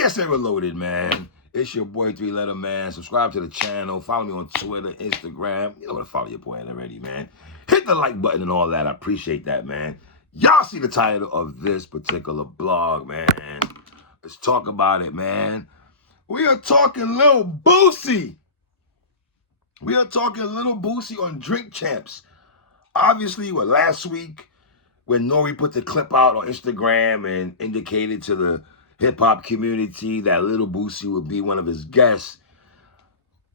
PSA Reloaded, man. It's your boy, 3-Letter Man. Subscribe to the channel. Follow me on Twitter, Instagram. You know where to follow your boy already, man. Hit the like button and all that. I appreciate that, man. Y'all see the title of this particular blog, man. Let's talk about it, man. We are talking Lil Boosie. We are talking Lil Boosie on Drink Champs. Obviously, last week, when Nori put the clip out on Instagram and indicated to the hip-hop community that Lil Boosie would be one of his guests,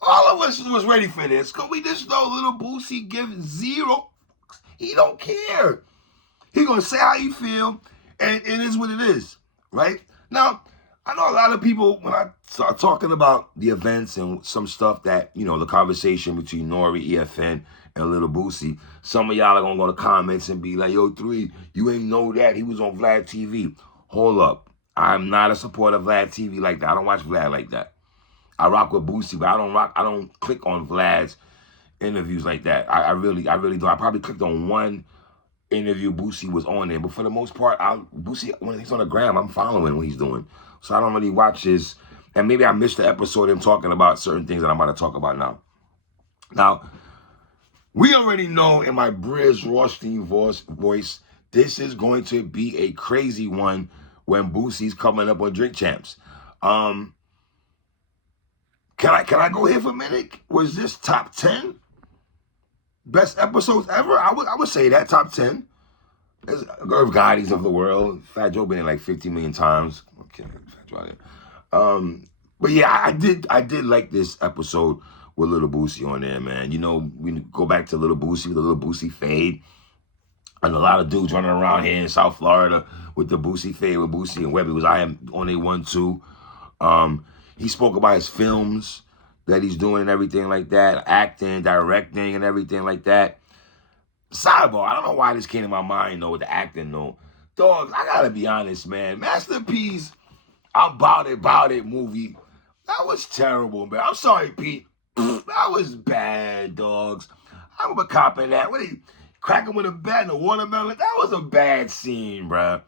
all of us was ready for this. Because we just know Lil Boosie gives zero. He don't care. He going to say how he feel, and it is what it is, right? Now, I know a lot of people, when I start talking about the events and some stuff that, you know, the conversation between Nori, EFN, and Lil Boosie, some of y'all are going to go to comments and be like, yo, 3, you ain't know that. He was on Vlad TV. Hold up. I'm not a supporter of Vlad TV like that. I don't watch Vlad like that. I rock with Boosie, but I don't click on Vlad's interviews like that. I really don't. I probably clicked on one interview Boosie was on there, but for the most part, Boosie, when he's on the gram, I'm following what he's doing. So I don't really watch his, and maybe I missed the episode of him talking about certain things that I'm about to talk about now. Now, we already know in my Briz Rothstein voice, this is going to be a crazy one when Boosie's coming up on Drink Champs. Can I go here for a minute? Was this top 10 best episodes ever? I would say that top 10. There's Irv Gotti's of the world. Fat Joe been in like 50 million times. Okay, Fat Joe. But yeah, I did like this episode with Lil Boosie on there, man. You know, we go back to Lil Boosie, the Lil Boosie fade. And a lot of dudes running around here in South Florida with the Boosie fade with Boosie and Webby. I am on a 1-2. He spoke about his films that he's doing and everything like that, acting, directing, and everything like that. Sidebar, I don't know why this came to my mind, though, with the acting, though. Dogs, I gotta be honest, man. Masterpiece, About It movie, that was terrible, man. I'm sorry, Pete. That was bad, dogs. I'm a cop in that. What he crack him with a bat and a watermelon? That was a bad scene, bruh.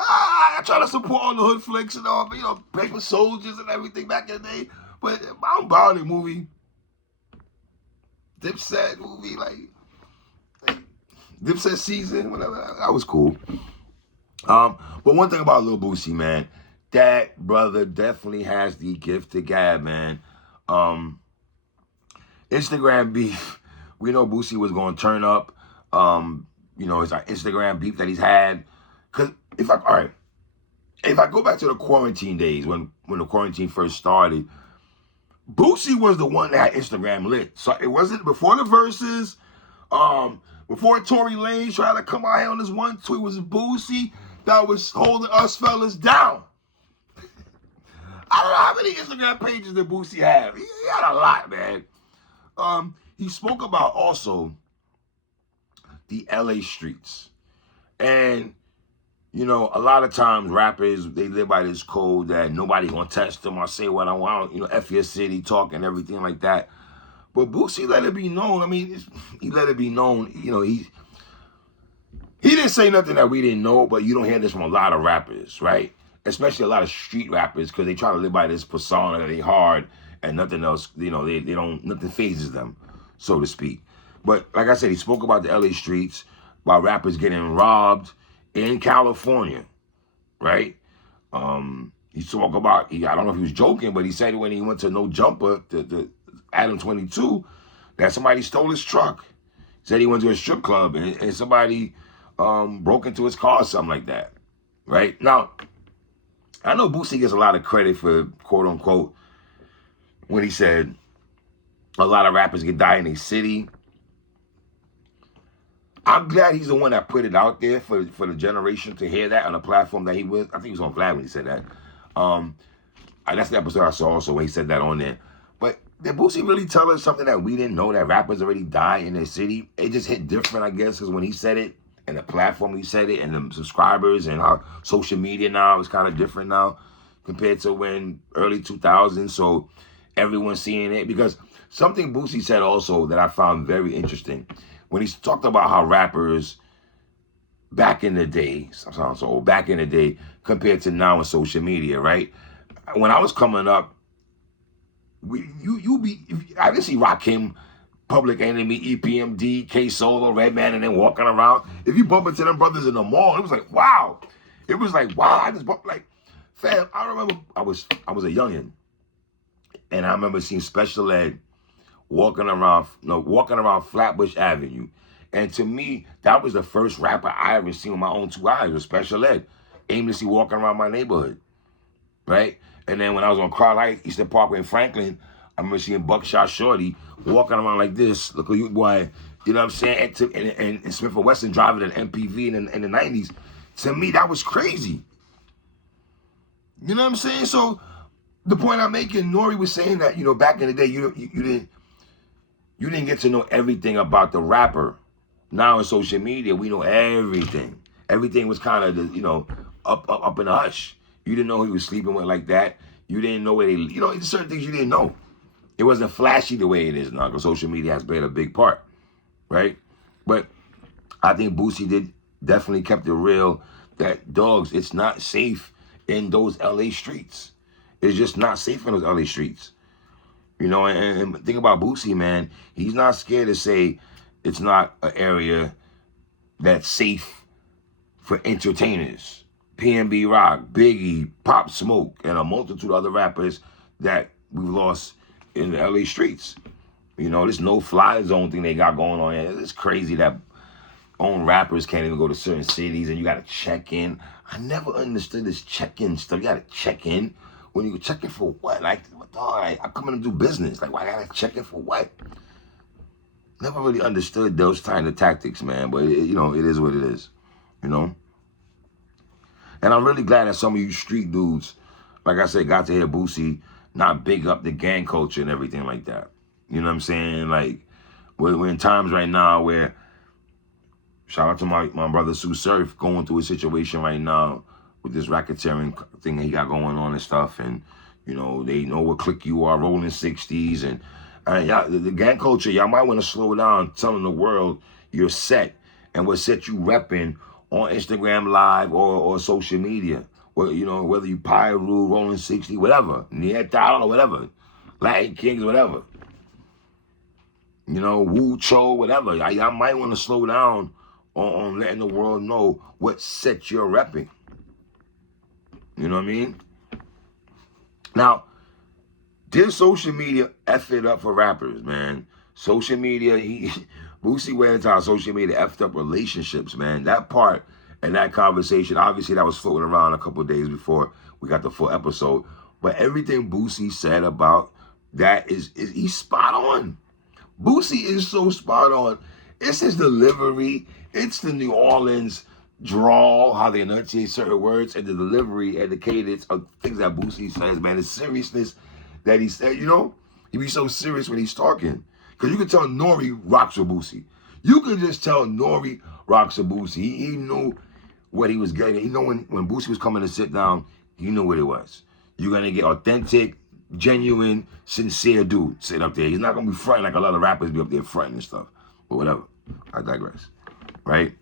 I try to support all the hood flicks and all, you know, Paper Soldiers and everything back in the day. But About It movie, Dipset movie, like Dipset season, whatever, that was cool. But one thing about Lil Boosie, man, that brother definitely has the gift to gab, man. Instagram beef, we know Boosie was going to turn up. You know, it's our Instagram beef that he's had. Because if I go back to the quarantine days, when the quarantine first started, Boosie was the one that had Instagram lit. So it wasn't before the verses, before Tory Lanez tried to come out here on this 1-2, it was Boosie that was holding us fellas down. I don't know how many Instagram pages did Boosie have. He had a lot, man. He spoke about also the LA streets. And, you know, a lot of times rappers, they live by this code that nobody gonna touch them or say what I want, you know, F your city talk and everything like that. But Boosie let it be known. I mean, he let it be known, you know, he didn't say nothing that we didn't know, but you don't hear this from a lot of rappers, right? Especially a lot of street rappers, because they try to live by this persona that they hard and nothing else, you know, they don't, nothing phases them, so to speak. But like I said, he spoke about the LA streets, about rappers getting robbed in California, right? He spoke about, I don't know if he was joking, but he said when he went to No Jumper, to Adam 22, that somebody stole his truck. Said he went to a strip club and somebody broke into his car or something like that, right? Now, I know Boosie gets a lot of credit for, quote unquote, when he said a lot of rappers get die in a city. I'm glad he's the one that put it out there for the generation to hear that on a platform that he was. I think he was on Vlad when he said that. That's the episode I saw also where he said that on there. But did Boosie really tell us something that we didn't know, that rappers already die in their city? It just hit different, I guess, because when he said it, and the platform he said it, and the subscribers, and how social media now is kind of different now compared to when early 2000s. So everyone's seeing it. Because something Boosie said also that I found very interesting, when he talked about how rappers back in the day, sounds so old, back in the day compared to now in social media, right? when I was coming up, I didn't see Rakim, Public Enemy, EPMD, K Solo, Redman, and then walking around. If you bump into them brothers in the mall, it was like, wow. It was like, wow, I just bumped, like, fam, I remember I was a youngin', and I remember seeing Special Ed walking around Flatbush Avenue. And to me, that was the first rapper I ever seen with my own two eyes, was Special Ed, aimlessly walking around my neighborhood, right? And then when I was on Carlisle, Eastern Parkway in Franklin, I remember seeing Buckshot Shorty walking around like this. Look at you, boy. You know what I'm saying? And Smith & Wesson driving an MPV in the 90s. To me, that was crazy. You know what I'm saying? So the point I'm making, Nori was saying that, back in the day, you didn't get to know everything about the rapper. Now in social media, we know everything. Everything was kind of, up in the hush. You didn't know who he was sleeping with like that. You didn't know where there's certain things you didn't know. It wasn't flashy the way it is now, because social media has played a big part, right? But I think Boosie definitely kept it real that, dogs, it's not safe in those LA streets. It's just not safe in those LA streets. And think about Boosie, man. He's not scared to say it's not an area that's safe for entertainers. PNB Rock, Biggie, Pop Smoke, and a multitude of other rappers that we've lost in the LA streets. This no-fly zone thing they got going on here. It's crazy that own rappers can't even go to certain cities and you got to check in. I never understood this check-in stuff. You got to check in. When you check in for what? Like, I come in to do business. Like, why I got to check in for what? Never really understood those kind of tactics, man. But, it is what it is, And I'm really glad that some of you street dudes, like I said, got to hear Boosie not big up the gang culture and everything like that. You know what I'm saying? Like, we're in times right now where, shout out to my brother Sue Surf, going through a situation right now with this racketeering thing that he got going on and stuff. And, they know what clique you are, rolling 60s. And y'all, the gang culture, y'all might want to slow down telling the world you're set and what set you repping on Instagram Live or social media. Well, whether you Pyru, Rolling 60, whatever. Nieta, I don't know, whatever. Latin Kings, whatever. Wu Cho, whatever. Y'all might want to slow down on letting the world know what set you're repping. You know what I mean? Now, did social media F it up for rappers, man? Social media, Boosie went into how social media effed up relationships, man. That part and that conversation, obviously that was floating around a couple of days before we got the full episode. But everything Boosie said about that is he's spot on. Boosie is so spot on. It's his delivery. It's the New Orleans drawl, how they enunciate certain words, and the delivery and the cadence of things that Boosie says, man. The seriousness that he said, he be so serious when he's talking. Because you can tell Nori rocks with Boosie. You can just tell Nori rocks with Boosie. He knew what he was getting. He knew when Boosie was coming to sit down, he knew what it was. You're going to get authentic, genuine, sincere dude sitting up there. He's not going to be fronting like a lot of rappers be up there fronting and stuff. But whatever. I digress. Right?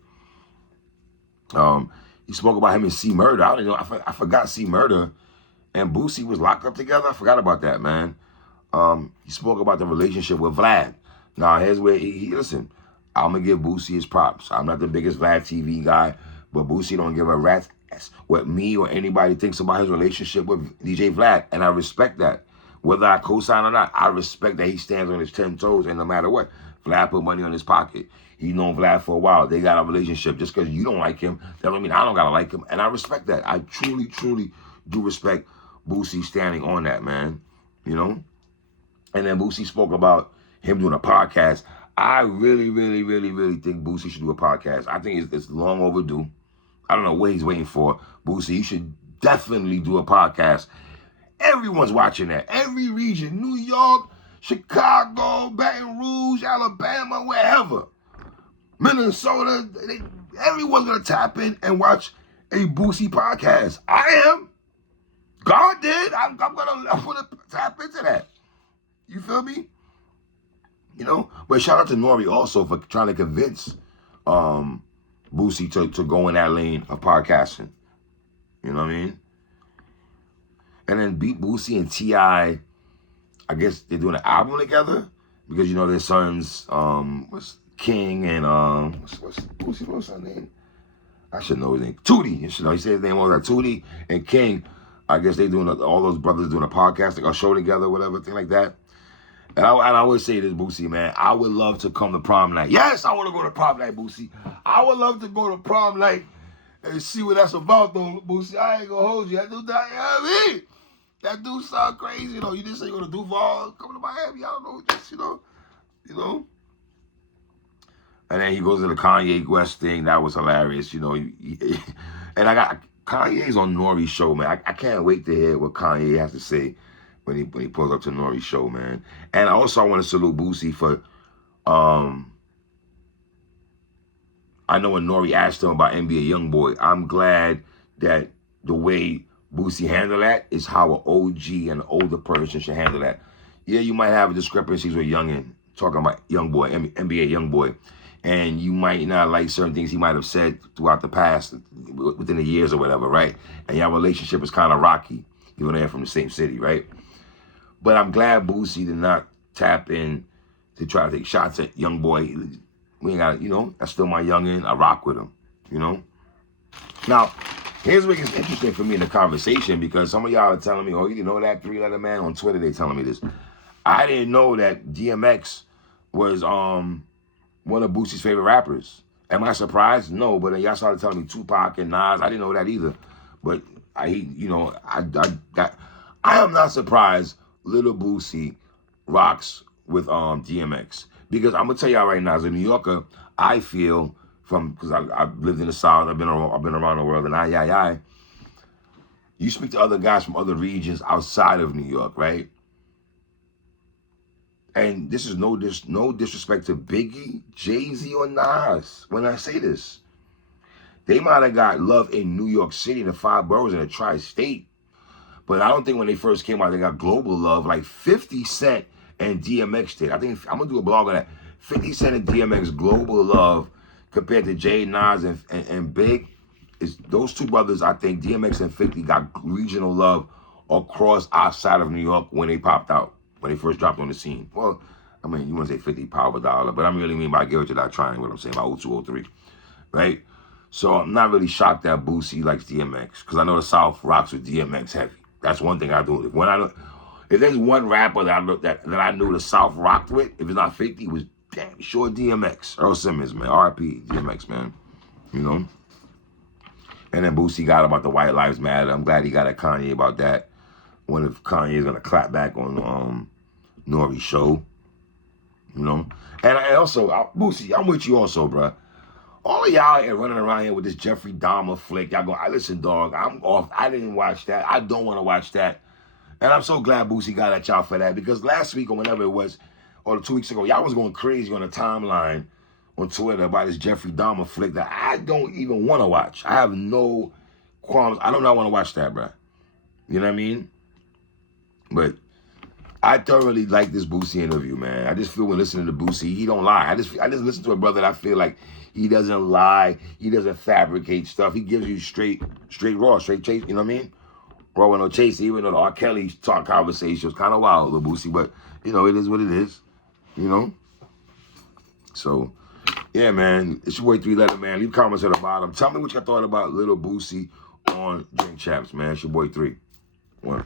He spoke about him and C Murder. I forgot C Murder and Boosie was locked up together. I forgot about that, man. He spoke about the relationship with Vlad. Now, here's where he listen, I'm going to give Boosie his props. I'm not the biggest Vlad TV guy, but Boosie don't give a rat's ass what me or anybody thinks about his relationship with DJ Vlad, and I respect that. Whether I co-sign or not, I respect that he stands on his 10 toes, and no matter what, Vlad put money on his pocket. He's known Vlad for a while. They got a relationship. Just because you don't like him, that don't mean I don't got to like him, and I respect that. I truly, truly do respect Boosie standing on that, man. And then Boosie spoke about him doing a podcast. I really, really, really, really think Boosie should do a podcast. I think it's long overdue. I don't know what he's waiting for. Boosie, you should definitely do a podcast. Everyone's watching that. Every region, New York, Chicago, Baton Rouge, Alabama, wherever. Minnesota, everyone's going to tap in and watch a Boosie podcast. I am. God did. I'm going to tap into that. You feel me? But shout out to Nori also for trying to convince Boosie to go in that lane of podcasting. You know what I mean? And then Beat Boosie and T.I., I guess they're doing an album together because, you know, their sons, what's King and, what's her name? I should know his name. Tootie. You should know. He said his name all that. Tootie and King. I guess they doing, all those brothers doing a podcast, like a show together, whatever, thing like that. And I always say this, Boosie, man. I would love to come to prom night. Yes, I want to go to prom night, Boosie. I would love to go to prom night and see what that's about, though, Boosie. I ain't gonna hold you. That dude, you know what I mean? That dude sound crazy, though. You didn't say you go to Duval, come to Miami. I don't know, just, you know. And then he goes to the Kanye West thing. That was hilarious, you know. And I got Kanye's on Nori's show, man. I can't wait to hear what Kanye has to say when he pulls up to Nori's show, man. And also, I want to salute Boosie for, I know when Nori asked him about NBA YoungBoy, I'm glad that the way Boosie handled that is how an OG and an older person should handle that. Yeah, you might have discrepancies with Youngin, talking about YoungBoy, NBA YoungBoy, and you might not like certain things he might have said throughout the past, within the years or whatever, right? And your relationship is kind of rocky, even though they're from the same city, right? But I'm glad Boosie did not tap in to try to take shots at YoungBoy. We ain't got, you know, that's still my youngin'. I rock with him, you know? Now, here's what gets interesting for me in the conversation, because some of y'all are telling me, oh, you didn't know that three-letter man on Twitter, they telling me this. I didn't know that DMX was one of Boosie's favorite rappers. Am I surprised? No, but then y'all started telling me Tupac and Nas. I didn't know that either. But I am not surprised Lil Boosie rocks with DMX. Because I'm gonna tell y'all right now, as a New Yorker, I feel because I've lived in the South, I've been around the world, and you speak to other guys from other regions outside of New York, right? And this is no disrespect to Biggie, Jay-Z, or Nas when I say this. They might have got love in New York City, the 5 boroughs, and the tri-state. But I don't think when they first came out, they got global love like 50 Cent and DMX did. I think I'm going to do a blog on that. 50 Cent and DMX global love compared to Jay, Nas, and Big. Those two brothers, I think DMX and 50 got regional love across outside of New York when they popped out, when they first dropped on the scene. Well, I mean, you want to say 50 power dollar, but I really mean by get what you're not trying, what I'm saying, by 02, 03, right? So I'm not really shocked that Boosie likes DMX, because I know the South rocks with DMX heavy. That's one thing I do. If there's one rapper that I knew the South rocked with, if it's not 50, it was damn sure DMX. Earl Simmons, man. R.I.P. DMX, man. You know? And then Boosie got about the White Lives Matter. I'm glad he got at Kanye about that. I wonder if Kanye's going to clap back on Nori's show. You know? And also, Boosie, I'm with you also, bro. All of y'all here running around here with this Jeffrey Dahmer flick. Y'all going, listen, dog, I'm off. I didn't watch that. I don't want to watch that. And I'm so glad Boosie got at y'all for that, because last week or whenever it was, or 2 weeks ago, y'all was going crazy on the timeline on Twitter about this Jeffrey Dahmer flick that I don't even want to watch. I have no qualms. I do not want to watch that, bro. You know what I mean? But I thoroughly like this Boosie interview, man. I just feel when listening to Boosie, he don't lie. I just listen to a brother that I feel like he doesn't lie. He doesn't fabricate stuff. He gives you straight raw, straight chase. You know what I mean? Raw and no chase. Even though the R. Kelly talk conversation was kind of wild, Lil Boosie, but you know, it is what it is. You know? So, yeah, man. It's your boy 3-Letter, man. Leave comments at the bottom. Tell me what you thought about Lil Boosie on Drink Champs, man. It's your boy 3. 1.